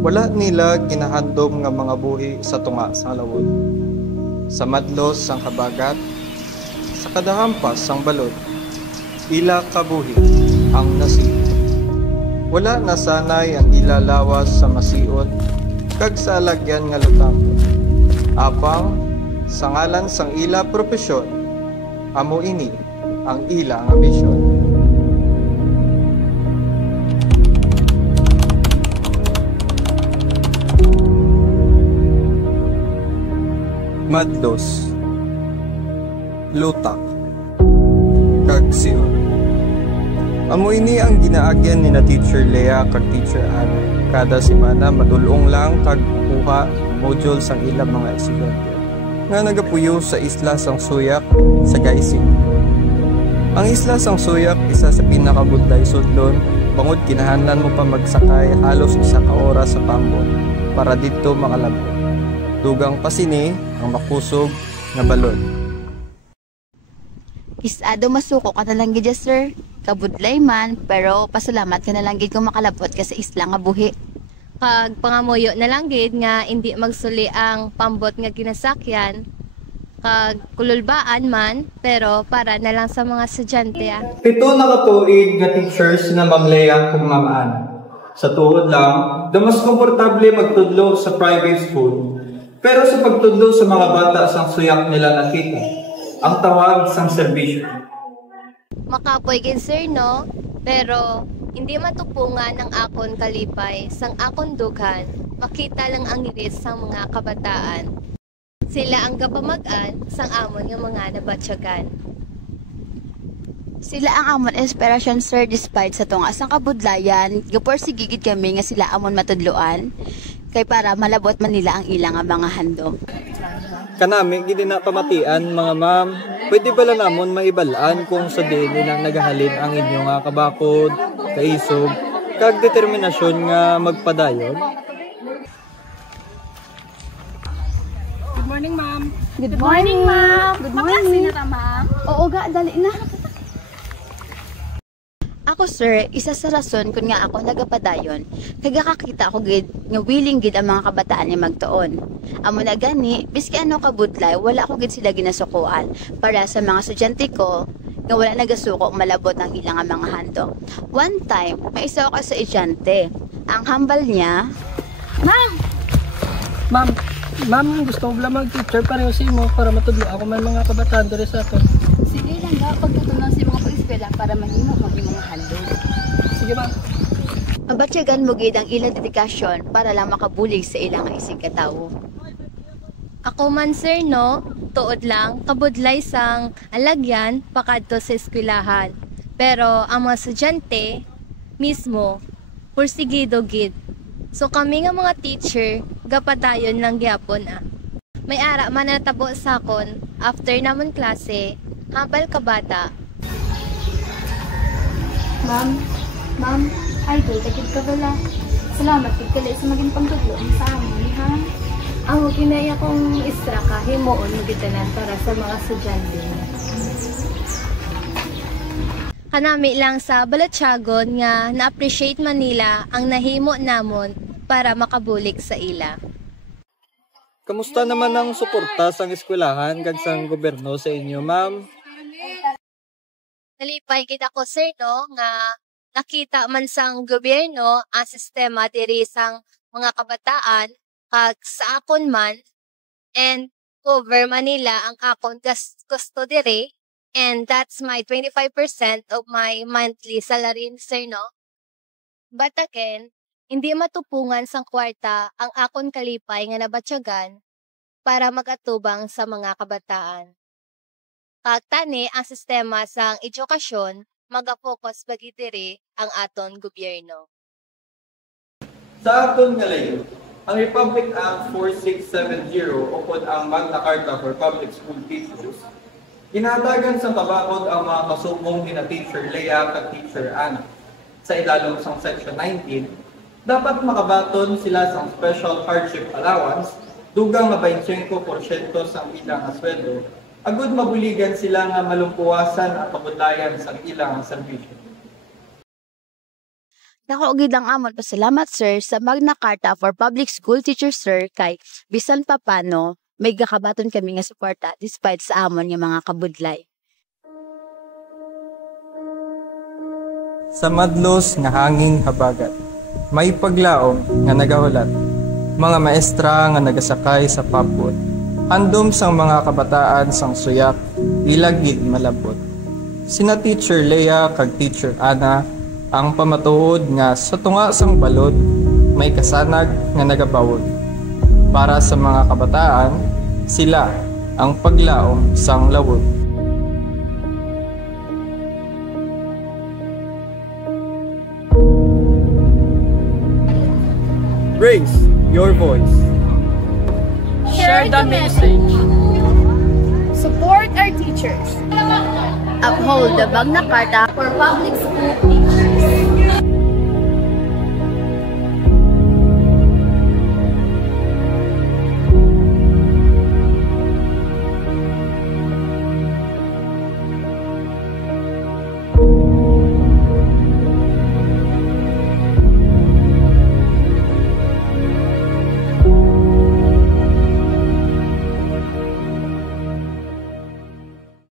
Wala nila ginahandom nga mga buhi sa tunga sang lawod. Sa madlos sang kabagat, sa kadahampas sang balod, ila kabuhi ang nasiot. Wala nasanay ang ila lawas sa masiot, kag sa alagyan nga lutang. Apang, sa ngalan sang ila propesyon, amo ini ang ila nga misyon. Madlos, lutak, kag siot. Amo ini ang ginaagyan ni na Teacher Lea kag Teacher Ana. Kada semana madulong lang kag kuha module sang ilang mga estudyante nga nagapuyo sa isla sang Suyak sa Gaising. Ang isla sang Suyak isa sa pinakabudlay sudlon, bangod kinahanglan mo pa magsakay halos isa ka oras sa pambot para didto makalabot. Dugang pasini ang makusog nga balon. Isado masuko ka na lang gid, sir. Kabudlay man, pero pasalamat ka na lang gid kung makalabot ka sa isla nga buhi. Kag pangamuyo na lang gid nga hindi magsuli ang pambot nga ginasakyan. Kag kululbaan man, pero para na lang sa mga estudyante. Pito na katuig nga teachers na Ma'am Lea kung Ma'am Ana. Sa tuhod lang, damas komportable magtudlo sa private school. Pero sa pagtudlo sa mga bata sang Suyak nila nakita, ang tawag sang serbisyo. Makapoy gid, sir, no? Pero hindi matupungan ang akon kalipay sang akon dughan, makita lang ang iris sang mga kabataan. Sila ang kapamagan sang amon nga mga nabatyagan. Sila ang amon inspiration, sir, despite sa tunga sang kabudlayan, gapursigigid kami nga sila amon matudloan, kay para malabot man nila ang ilang nga mga handom. Kanami, gidi na pamatian, mga ma'am. Pwede bala namon maibalaan kung sa din nilang nagahalin ang inyo nga kabakod, kaisog, kag determinasyon nga magpadayon. Good morning, ma'am. Good morning, ma'am. Good morning. Na ma'am. Oo ga, dali na. Ako, sir, isa sa rason kung nga ako nagapadayon, kagakakita ako gid nga willing gid ang mga kabataan ni magtuon. Amo na gani, biski ano kabudlay, wala ko gid sila ginasukuan para sa mga estudyante ko nga wala nagasuko malabot ang ilang mga handom. One time, may isa ako sa estudyante. Ang hambal niya, Ma'am, gusto ko lang mag-teacher pareho si mo para matudlo ako may mga kabataan dere sa aton. sige lang ga, pagtutunan si mga pag-eskwela para mahimo ang mga handom. Sige, ma'am. Mabatyagan mo gid ang ilang dedikasyon para lang makabulig sa ilang isig katawo. Ako man, sir, no? Tuod lang, kabudlay sang alagyan pakadto sa eskwelahan. Pero ang mga estudyante mismo, pursigido gid. So kami nga mga teacher, gapadayon lang gyapon . May ara man natabo sa akon, after namon klase, hambal ka bata. Ma'am, idol, takit ka bala. Salamat, tigkali sa maging pangtudlo sa amin, ha? Ang ginaya kong istra ka, himuon mo gitanan para sa mga estudyante. Kanami lang sa Balatyagon nga na-appreciate man nila ang nahimo namon para makabulik sa ila. Kamusta naman ang suporta sang eskwelahan kag sang gobyerno sa inyo, ma'am? Nalipay kita ko, sir, no, nga nakita man sang gobyerno ang sistema diri sang mga kabataan kag sa akon man, and cover man nila ang akon gusto diri, and that's my 25% of my monthly salary, sir, no? But again, hindi matupungan sang kwarta ang akon kalipay nga nabatyagan para magatubang sa mga kabataan. Kag tani ang sistema sang edukasyon magapokus bagi diri ang aton gobyerno. Sa aton nga layo, ang Republic Act 4670 upod ang Magna Carta for Public School Teachers, ginahatagan sa kabakod ang mga kasubong ni na Teacher Lea at Teacher Ana. Sa ilalong sang Section 19, dapat makabaton sila sa Special Hardship Allowance, dugang na 25% sa ilang asweldo, agud mabuligan sila nga malumpuwasan at pabudlayan sa ilang serbisyo. Dako gid ang amon pasalamat sir sa Magna Carta for Public School Teachers sir kay bisan pa paano may gakabaton kami nga suporta despite sa amon nga mga kabudlay. Sa madlos nga hanging habagat, may paglaom nga nagahulat, mga maestra nga nagasakay sa papod, handom sang mga kabataan sang suyak, ilag gid malabot. Sina Teacher Lea kag Teacher Ana ang pamatuod nga sa tunga sang balod, may kasanag nga nagabawod. Para sa mga kabataan, sila ang paglaom sang lawod. Raise your voice. Share the message. Support our teachers. Uphold the Magna Carta For public school